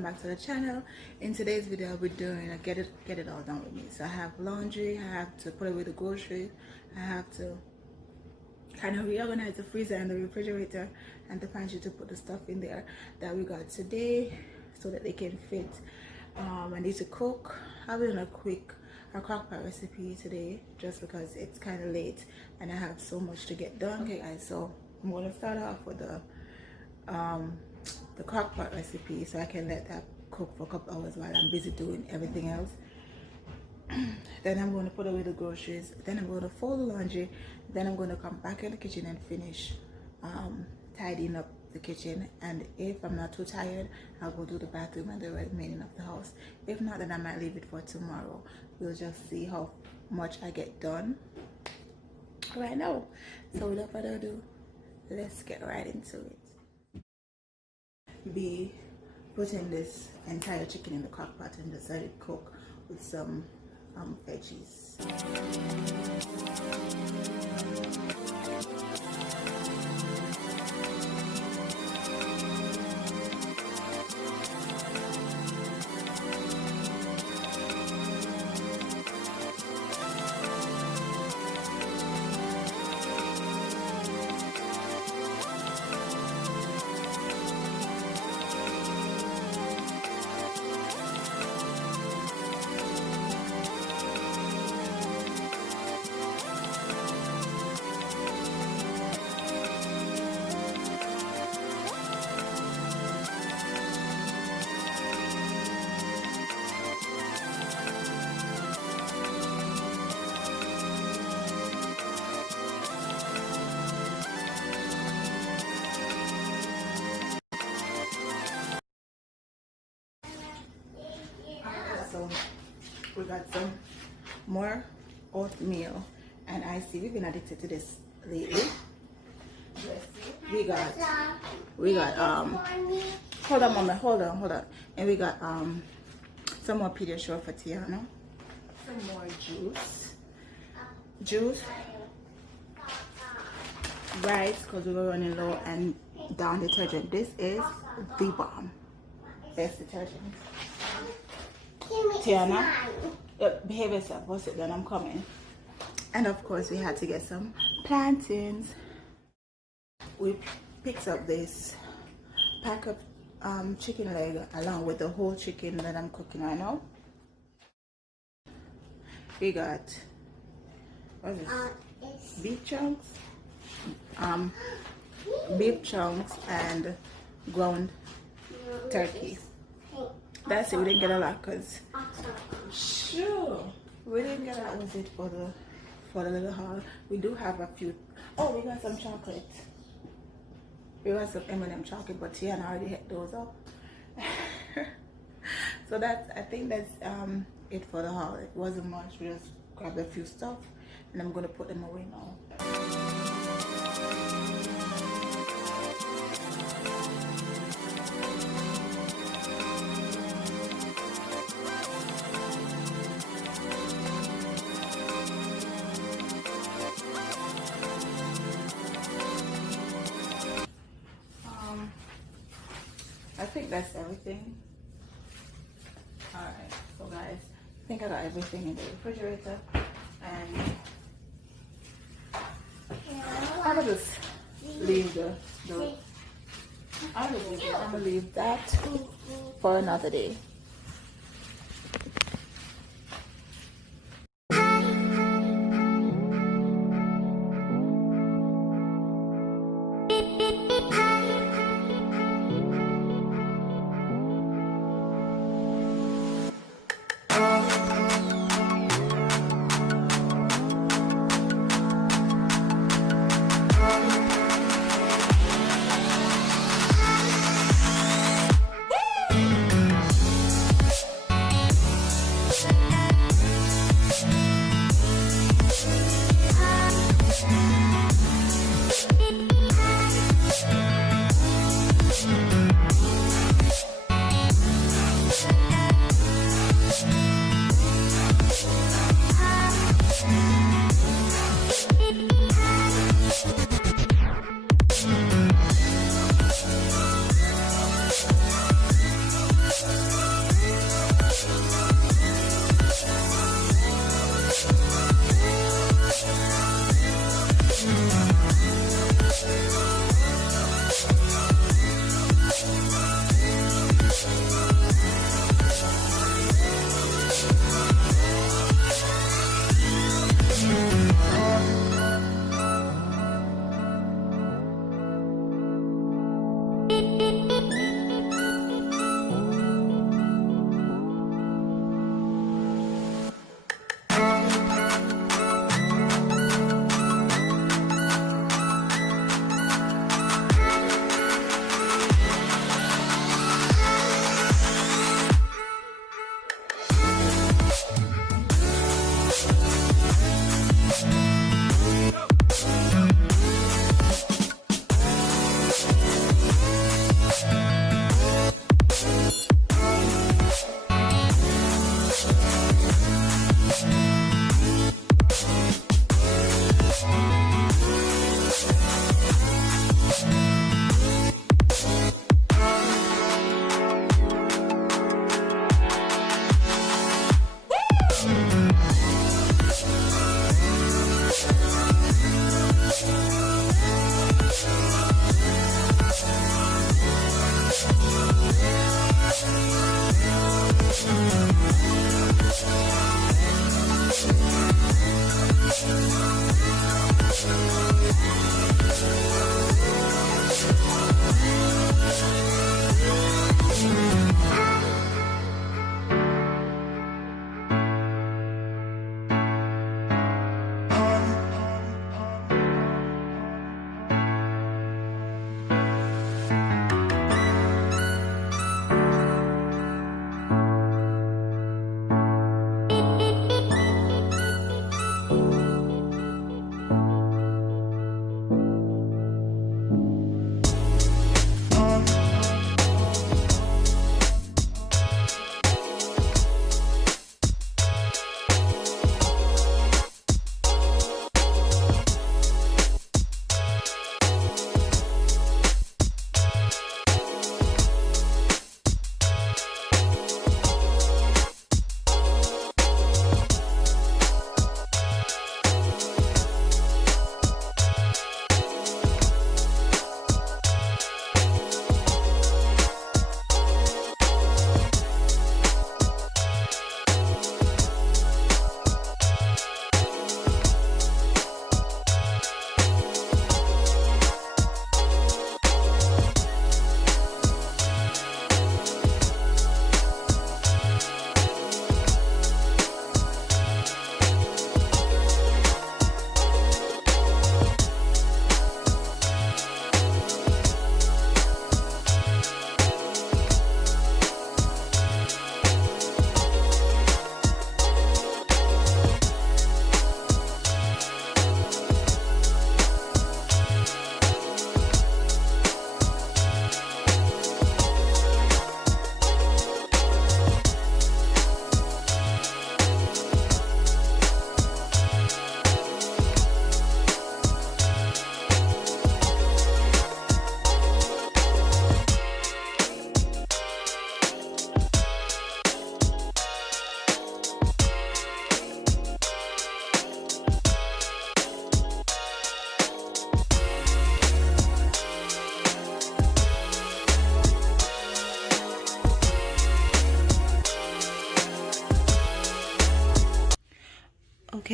welcome back to the channel. In today's video I'll be doing a get it all done with me. So I have laundry, I have to put away the groceries, I have to kind of reorganize the freezer and the refrigerator and the pantry to put the stuff in there that we got today so that they can fit. I need to cook. I've done a crock pot recipe today just because it's kind of late and I have so much to get done. Okay guys, so I'm going to start off with the crock pot recipe so I can let that cook for a couple hours while I'm busy doing everything else. Then I'm going to put away the groceries, then I'm going to fold the laundry, then I'm going to come back in the kitchen and finish tidying up the kitchen. And if I'm not too tired, I'll go do the bathroom and the remaining of the house. If not, then I might leave it for tomorrow. We'll just see how much I get done right now. So without further ado, let's get right into it. Be putting this entire chicken in the crock pot and just let it cook with some veggies. So we got some more oatmeal, and I see we've been addicted to this lately. We got hold on mama, hold on, and we got some more Pediasure for Tiana, some more juice, rice because we were running low, and Dawn detergent. This is the bomb, best detergent. Tiana, behave yourself. What's it then? I'm coming. And of course, we had to get some plantains. We picked up this pack of chicken leg along with the whole chicken that I'm cooking right now. We got what is this? Beef chunks, and ground turkey. That's it. We didn't get a lot because we didn't get a lot. Was it for the little haul? We do have a few. Oh, we got some chocolate. We got some M&M chocolate, but Tiana already hit those up. So I think that's it for the haul. It wasn't much. We just grabbed a few stuff, and I'm gonna put them away now. I think that's everything. Alright, so guys, I think I got everything in the refrigerator, and I'm gonna just leave I'm gonna leave that for another day.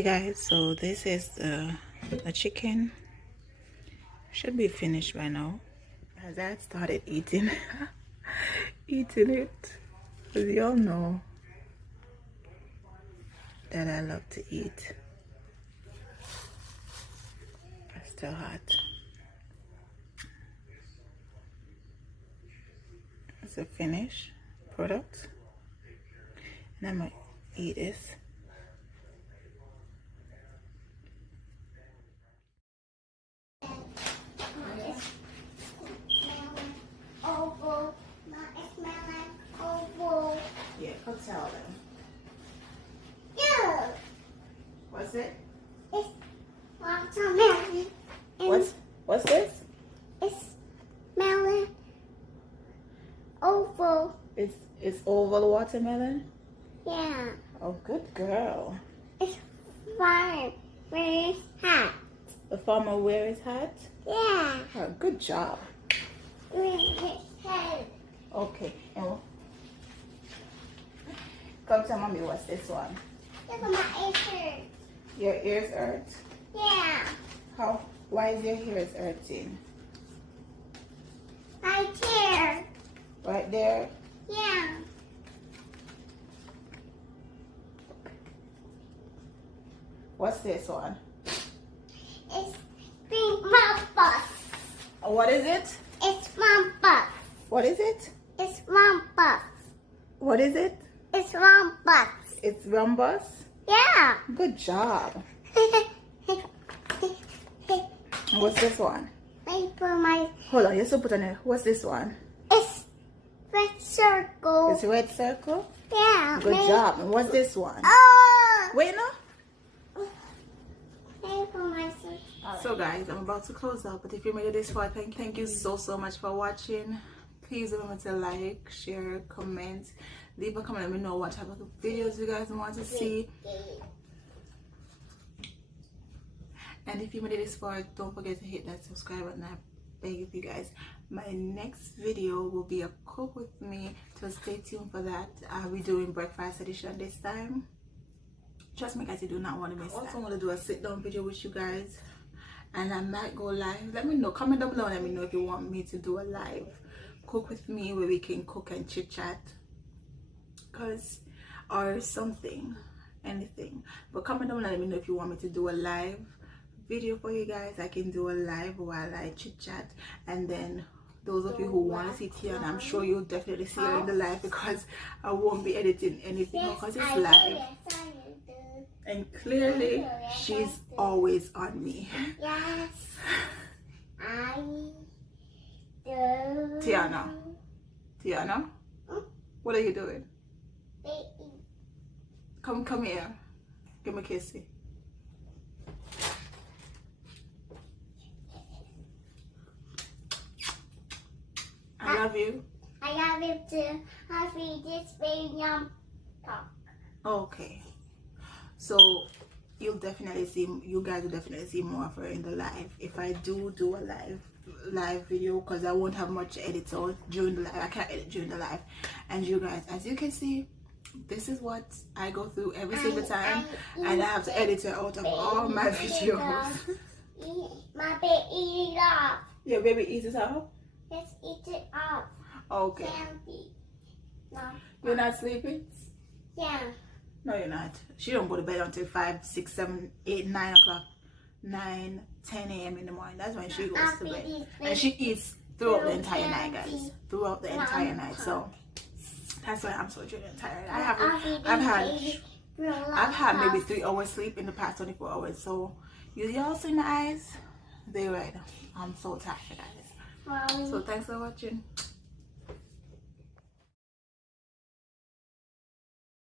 Okay guys, so this is the chicken. Should be finished by now. As I started eating eating it, as you all know that I love to eat. It's still hot. It's a finished product, and I'm gonna eat this. Yeah, cook salad. Yeah. What's it? It's watermelon. What's this? It's melon. Oval. It's oval watermelon. Yeah. Oh, good girl. It's fire. Where is hat? The farmer wear his hat. Yeah. Oh, good job. Where is head? Okay, and come tell mommy what's this one. Look at my ears. Your ears hurt. Yeah. How? Why is your ears hurting? My chair. Right there. Yeah. What's this one? It's pink bus. What is it? It's bus. What is it? It's bus. What is it? It's bus. It's rhombus. Yeah. Good job. What's this one? Wait for my. Hold on, you still put on it. What's this one? It's red circle. It's a red circle. Yeah. Good job. And what's this one? Oh. Wait, no. Wait for my. So guys, I'm about to close out, but if you made it this far, thank you so much for watching. Please remember to like, share, comment, leave a comment, let me know what type of videos you guys want to see. And if you made it this far, don't forget to hit that subscribe button. I beg of you guys. My next video will be a cook with me, so stay tuned for that. I'll be doing breakfast edition this time. Trust me guys, you do not want to miss that. I also want to do a sit down video with you guys, and I might go live. Let me know, comment down below and let me know if you want me to do a live cook with me where we can cook and chit chat, or something, anything. But comment down and let me know if you want me to do a live video for you guys. I can do a live while I chit chat, and then those of you who want to see Tiana, I'm sure you'll definitely see her in the live, because I won't be editing anything because it's live. And clearly she's always on me. Yes, I do. Tiana, what are you doing? Baby. Come here. Give me a kissy. I love you. I love you too. Happy this baby talk. Okay. So you guys will definitely see more of her in the live. If I do a live video, because I won't have much to edit out during the live. I can't edit during the live. And you guys, as you can see, this is what I go through every single time, and I have to edit it out of all my videos. My baby eat it off. Your baby eats it off? Let's eat it off. Okay. Candy. No. You're not sleeping? Yeah. No, you're not. She don't go to bed until 5, 6, 7, 8, 9 o'clock. 9, 10 a.m. in the morning. That's when she goes to bed. And she eats throughout the entire night, guys. Throughout the entire night. So that's why I'm so dreaded and tired. I've had maybe 3 hours sleep in the past 24 hours. So y'all see my eyes? They're red. I'm so tired, guys. So thanks for watching.